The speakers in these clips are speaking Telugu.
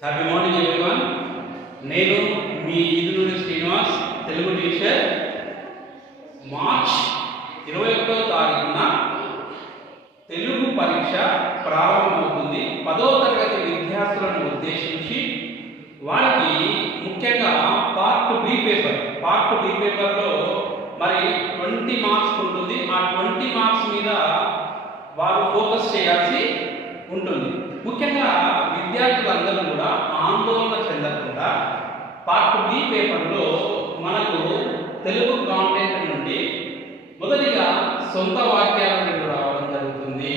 Happy morning everyone. నేను మీ ఇదునూరి శ్రీనివాస్, తెలుగు టీచర్. మార్చ్ 21వ తారీఖున తెలుగు పరీక్ష ప్రారంభమవుతుంది. 10వ తరగతి విద్యార్థులను ఉద్దేశించి వారికి ముఖ్యంగా పార్ట్ బి పేపర్లో మరి 20 మార్క్స్ ఉంటుంది. ఆ 20 మార్క్స్ మీద వారు ఫోకస్ చేయాల్సి ఉంటుంది. ముఖ్యంగా విద్యార్థులందరూ కూడా ఆందోళన చెందకుండా పార్ట్ బి పేపర్లో మనకు తెలుగు కాంటెంట్ నుండి మొదటిగా సొంత వాక్యాలు 2 రావడం జరుగుతుంది.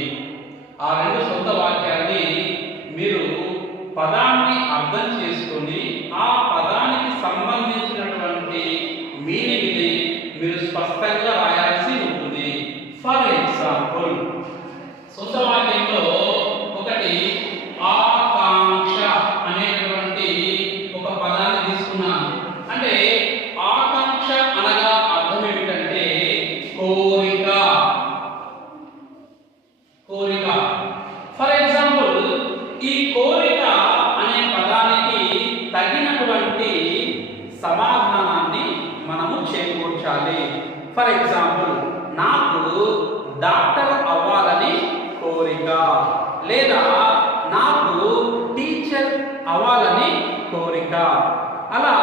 ఆ 2 సొంత వాక్యాన్ని మీరు పదాన్ని అర్థం చేసుకొని ఆ పదానికి సంబంధించినటువంటి మీనింగ్ని మీరు స్పష్టంగా రాయాల్సి ఉంటుంది. ఫర్ ఎగ్జాంపుల్, సొంత వాక్యంలో ఒకటి ఆకాంక్ష అనేటువంటి ఒక పదాన్ని తీసుకున్నాను. అంటే ఆకాంక్ష అనగా అర్థం ఏమిటంటే కోరిక. ఫర్ ఎగ్జాంపుల్, ఈ కోరిక అనే పదానికి తగినటువంటి సమాధానాన్ని మనము చేకూర్చాలి. ఫర్ ఎగ్జాంపుల్, నాకు డాక్టర్ అవ్వాలని కోరిక, లేదా నాకు టీచర్ అవ్వాలని కోరిక. అలా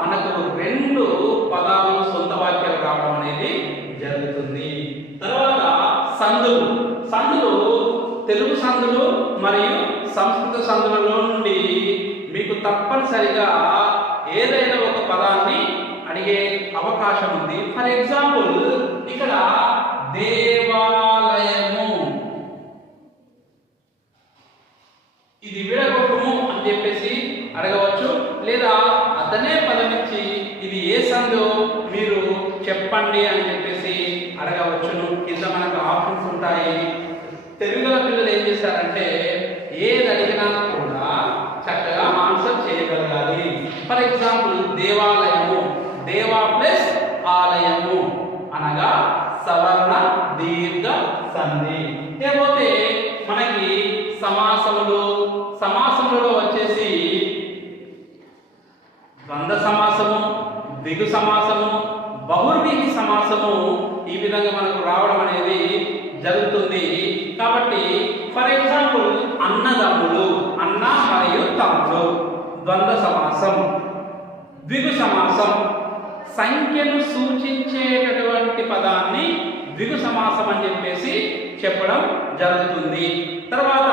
మనకు 2 పదాలు సొంత వాక్యాలు రావడం అనేది జరుగుతుంది. తర్వాత సందులు తెలుగు సందులు మరియు సంస్కృత సందులలో నుండి మీకు తప్పనిసరిగా ఏదైనా ఒక పదాన్ని అడిగే అవకాశం ఉంది. ఫర్ ఎగ్జాంపుల్, ఇక్కడ దేవాలయము, ఇది విడగొట్టుము అని చెప్పేసి అడగవచ్చు, లేదా అతనే పదమిచ్చి ఇది ఏ సందో మీరు చెప్పండి అని చెప్పేసి అడగవచ్చును. కింద మనకు ఆప్షన్స్ ఉంటాయి. తెలుగుల పిల్లలు ఏం చేశారంటే ఏది అడిగినా కూడా చక్కగా ఆన్సర్ చేయగలగాలి. ఫర్ ఎగ్జాంపుల్, దేవాలయము, దేవా ప్లస్ ఆలయము అనగా సవర్ణ దీర్ఘ సంధి. లేకపోతే మనకి సమాసములలో వచ్చేసి ద్వంద్వ సమాసము, ద్విగు సమాసము, బహువ్రీహి సమాసము ఈ విధంగా మనకు రావడం అనేది జరుగుతుంది. కాబట్టి ఫర్ ఎగ్జాంపుల్, అన్నదమ్ములు, అన్న మరియు తమ్ముడు ద్వంద్వ సమాసం. ద్విగు సమాసం, సంఖ్యను సూచించేటటువంటి పదాన్ని ద్విగు సమాసం అని చెప్పేసి చెప్పడం జరుగుతుంది. తర్వాత